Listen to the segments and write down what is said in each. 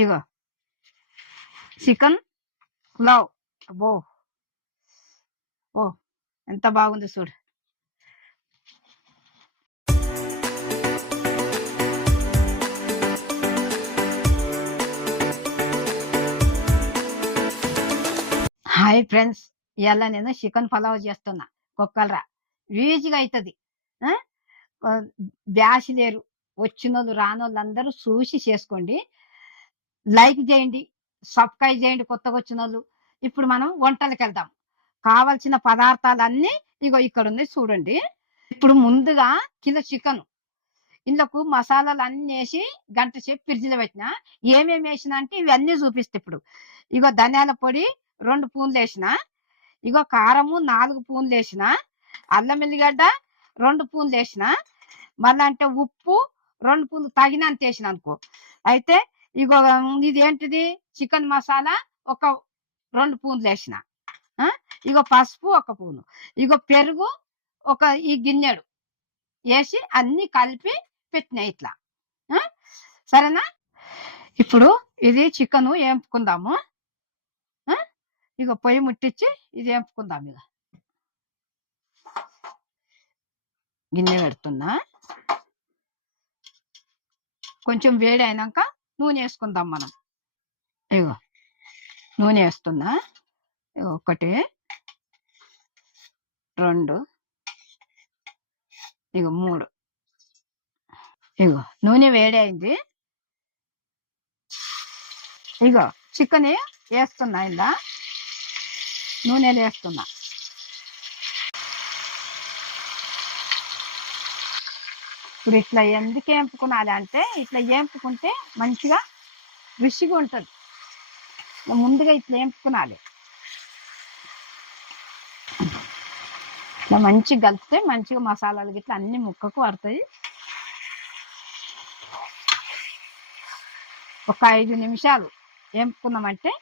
ఇగో chicken pulao. అబ్బో ఓ ఎంత బాగుంది చూడు. హాయ్ ఫ్రెండ్స్, ఇవాళ నేను చికెన్ పలావ్ చేస్తున్నా. కుక్కలరా ఈజీగా అవుతుంది. బ్యాసి లేరు, వచ్చినోళ్ళు రానోళ్ళు అందరూ చూసి చేసుకోండి. లైక్ చేయండి, సబ్స్క్రైబ్ చేయండి కొత్తగా వచ్చిన వాళ్ళు. ఇప్పుడు మనం వంటలకు వెళ్దాం. కావలసిన పదార్థాలన్నీ ఇగో ఇక్కడ ఉంది చూడండి. ఇప్పుడు ముందుగా కిలో చికెన్, ఇందుకు మసాలాలు అన్నీ వేసి గంట సేపు ఫ్రిడ్జ్లో పెట్టిన. ఏమేమి వేసిన అంటే ఇవన్నీ చూపిస్తే ఇప్పుడు ఇగో ధనియాల పొడి 2 స్పూన్లు వేసిన, ఇగో కారము 4 స్పూన్లు వేసిన, అల్లం ఎల్లిగడ్డ 2 స్పూన్లు వేసిన, మళ్ళీ అంటే ఉప్పు 2 స్పూన్లు తగినంత వేసిన అనుకో. అయితే ఇగో ఇది ఏంటిది చికెన్ మసాలా ఒక 2 స్పూన్లు వేసిన, ఇగో పసుపు 1 స్పూను, ఇగో పెరుగు ఒక ఈ గిన్నెడు వేసి అన్ని కలిపి పెట్టినాయి ఇట్లా. సరేనా? ఇప్పుడు ఇది చికెన్ వేపుకుందాము. ఇక పొయ్యి ముట్టించి ఇది వేపుకుందాం. ఇక గిన్నె పెడుతున్నా, కొంచెం వేడి అయినాక నూనె వేసుకుందాం మనం. ఇగో నూనె వేస్తున్నా. ఇగో 1 2 ఇగో 3. ఇగో నూనె వేడి అయింది. ఇగో చికెన్ వేస్తున్నా, ఇలా నూనెలు వేస్తున్నా. ఇప్పుడు ఇట్లా ఎందుకు వేపుకునాలి అంటే ఇట్లా వేపుకుంటే మంచిగా రుచిగా ఉంటుంది. ముందుగా ఇట్లా వేపుకునాలి. ఇట్లా మంచిగా కలిపితే మంచిగా మసాలాలు గిట్లా అన్ని ముక్కకు పడతాయి. ఒక 5 నిమిషాలు వేపుకున్నామంటే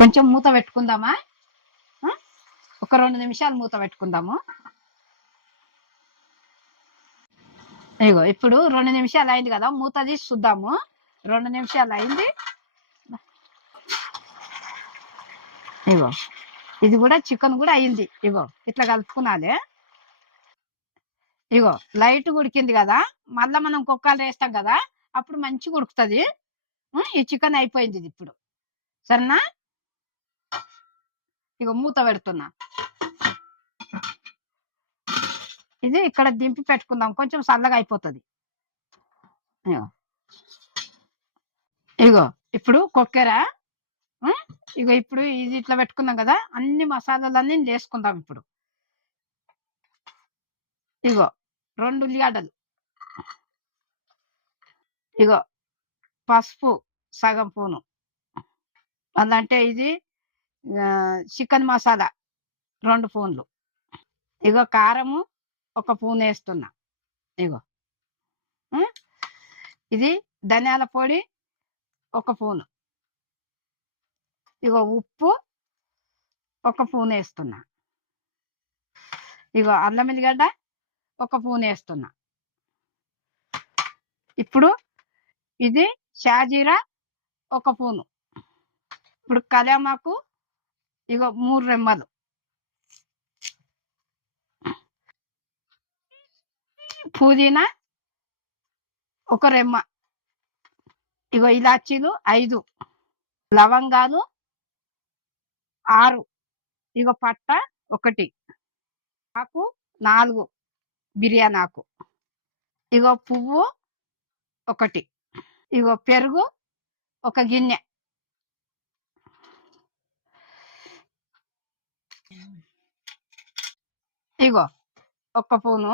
కొంచెం మూత పెట్టుకుందామా. ఒక 2 నిమిషాలు మూత పెట్టుకుందాము. ఇగో ఇప్పుడు 2 నిమిషాలు అయింది కదా, మూత తీసి చూద్దాము. 2 నిమిషాలు అయింది. ఇగో ఇది కూడా చికెన్ కూడా అయింది. ఇగో ఇట్లా కలుపుకునాలి. ఇగో లైట్ ఉడికింది కదా, మళ్ళా మనం కుక్కలు వేస్తాం కదా, అప్పుడు మంచిగా ఉడుకుతుంది. ఈ చికెన్ అయిపోయింది ఇది ఇప్పుడు. సరేనా? ఇగో మూత పెడుతున్నా. ఇది ఇక్కడ దింపి పెట్టుకుందాం, కొంచెం చల్లగా అయిపోతుంది. ఇగో ఇప్పుడు కొక్కెర. ఇగో ఇప్పుడు ఇది ఇట్లా పెట్టుకున్నాం కదా, అన్ని మసాలాలన్నీ వేసుకుందాం ఇప్పుడు. ఇగో 2 ఉల్లిగడ్డలు, ఇగో పసుపు సగం స్పూను, అదంటే ఇది చికెన్ మసాలా 2 స్పూన్లు, ఇగో కారము 1 స్పూన్ వేస్తున్నా. ఇగో ఇది ధనియాల పొడి 1 స్పూను, ఇగో ఉప్పు 1 స్పూన్ వేస్తున్నా, ఇగో అల్లం ఎల్లిగడ్డ 1 స్పూన్ వేస్తున్నా. ఇప్పుడు ఇది షాజీరా 1 స్పూను, ఇప్పుడు కళ్యామాకు ఇగో 3 రెమ్మలు, పుదీనా 1 రెమ్మ, ఇగో ఇలాచీలు 5, లవంగాలు 6, ఇగో పట్ట 1, ఆకు 4, బిర్యానీ ఆకు, ఇగో పువ్వు 1, ఇగో పెరుగు 1 గిన్నె, ఇగో 1 స్పూను,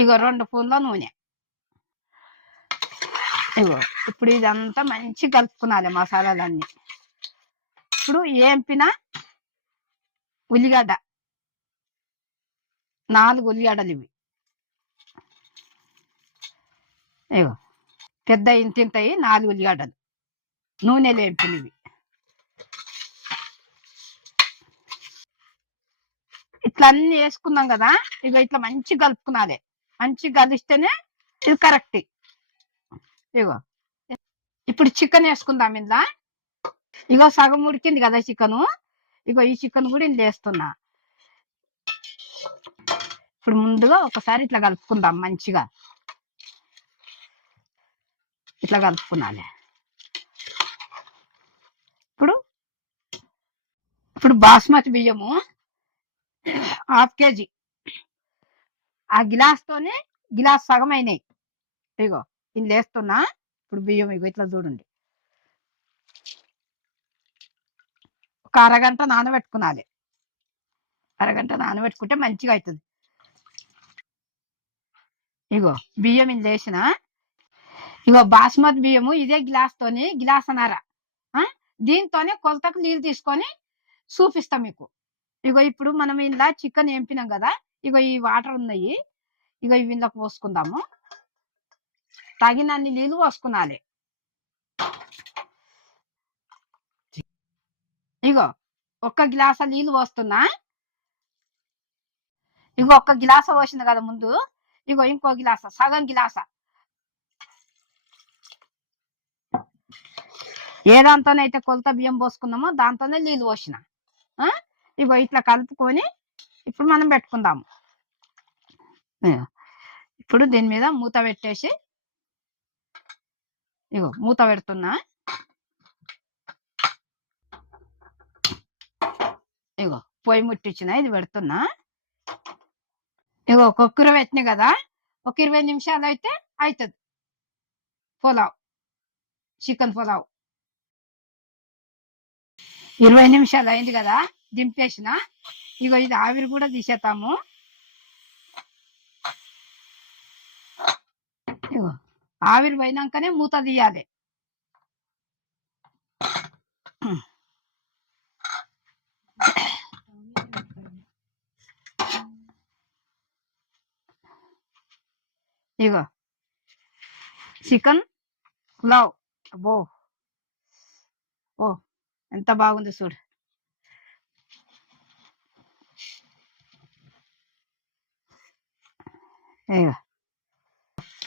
ఇగో 2 స్పూన్ల నూనె. ఇగో ఇప్పుడు ఇదంతా మంచి కలుపుకునాలి మసాలాలన్నీ. ఇప్పుడు ఏంపిన ఉల్లిగడ్డ 4 ఉల్లిగడ్డలు, ఇవి ఇగో పెద్ద ఇంతింతాయి 4 ఉల్లిగడ్డలు నూనెలు వేపినవి. ఇట్లా అన్ని వేసుకున్నాం కదా, ఇగో ఇట్లా మంచి కలుపుకునాలి. మంచి కలిస్తేనే ఇది కరెక్ట్. ఇగో ఇప్పుడు చికెన్ వేసుకుందాం ఇందా. ఇగో సగం ఉడికింది కదా చికెను. ఇగో ఈ చికెన్ కూడా ఇందులో వేస్తున్నా. ఇప్పుడు ముందుగా ఒకసారి ఇట్లా కలుపుకుందాం మంచిగా. ఇట్లా కలుపుకునాలి. ఇప్పుడు ఇప్పుడు బాస్మతి బియ్యము 1/2 kg. ఆ గిలాస్తోనే గిలాస్ సగం అయినాయి. ఇగో ఇందులో వేస్తున్నా. ఇప్పుడు బియ్యం ఇగో ఇట్లా చూడండి. ఒక అరగంట నానబెట్టుకునాలి. అరగంట నానబెట్టుకుంటే మంచిగా అవుతుంది. ఇగో బియ్యం ఇందులో వేసిన. ఇగో బాస్మతి బియ్యము ఇదే గిలాస్తోని గిలాసన్నర దీంతోనే కొలతకు నీళ్ళు తీసుకొని చూపిస్తాం మీకు. ఇగో ఇప్పుడు మనం ఇందులో చికెన్ ఎంపినాం కదా, ఇగో ఈ వాటర్ ఉన్నాయి. ఇగో ఇవి ఇందులోకి పోసుకుందాము. తగినన్ని నీళ్ళు పోసుకునాలి. ఇగో 1 గ్లాస నీళ్ళు పోస్తున్నా. ఇగో 1 గ్లాస పోసింది కదా ముందు. ఇగో ఇంకో గిలాస, సగం గిలాస. ఏ దాంతోనైతే కొలత బియ్యం పోసుకున్నామో దాంతోనే నీళ్ళు పోసిన. ఇగో ఇట్లా కలుపుకొని ఇప్పుడు మనం పెట్టుకుందాము. ఇప్పుడు దీని మీద మూత పెట్టేసి ఇగో మూత పెడుతున్నా. ఇగో పొయ్యి ముట్టించిన, ఇది పెడుతున్నా. ఇగో కుక్కర పెట్టిన కదా, ఒక 20 నిమిషాలు అయితే అవుతుంది పులావ్, చికెన్ పులావ్. 20 నిమిషాలు అయింది కదా, దింపేసిన. ఇగో ఇది ఆవిరి కూడా తీసేద్దాము. ఇగో ఆవిరి పోయినాకనే మూత తీయాలి. ఇగో చికెన్ పులావ్. అబ్బో ఓ ఎంత బాగుంది చూడు. ఇగో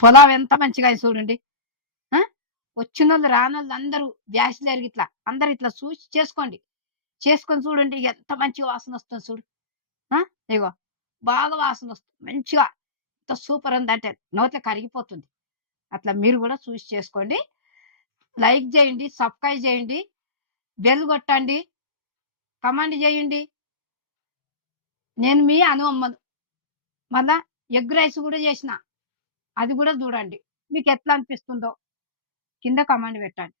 పులావ్ ఎంత మంచిగా చూడండి. వచ్చిన వాళ్ళు రానోళ్ళు అందరూ బ్యాచిలర్ ఇట్లా అందరు ఇట్లా చూసి చేసుకోండి. చేసుకొని చూడండి ఎంత మంచిగా వాసన వస్తుంది చూడు. ఇగో బాగా వాసన వస్తుంది మంచిగా. ఎంత సూపర్ ఉందంటే నోట్లో కరిగిపోతుంది. అట్లా మీరు కూడా చూసి చేసుకోండి. లైక్ చేయండి, సబ్స్క్రైబ్ చేయండి, బెల్ కొట్టండి, కమెంట్ చేయండి. నేను మీ అమ్మను. మళ్ళా ఎగ్ రైస్ కూడా చేసిన, అది కూడా చూడండి. మీకు ఎట్లా అనిపిస్తుందో కింద కమెంట్ పెట్టండి.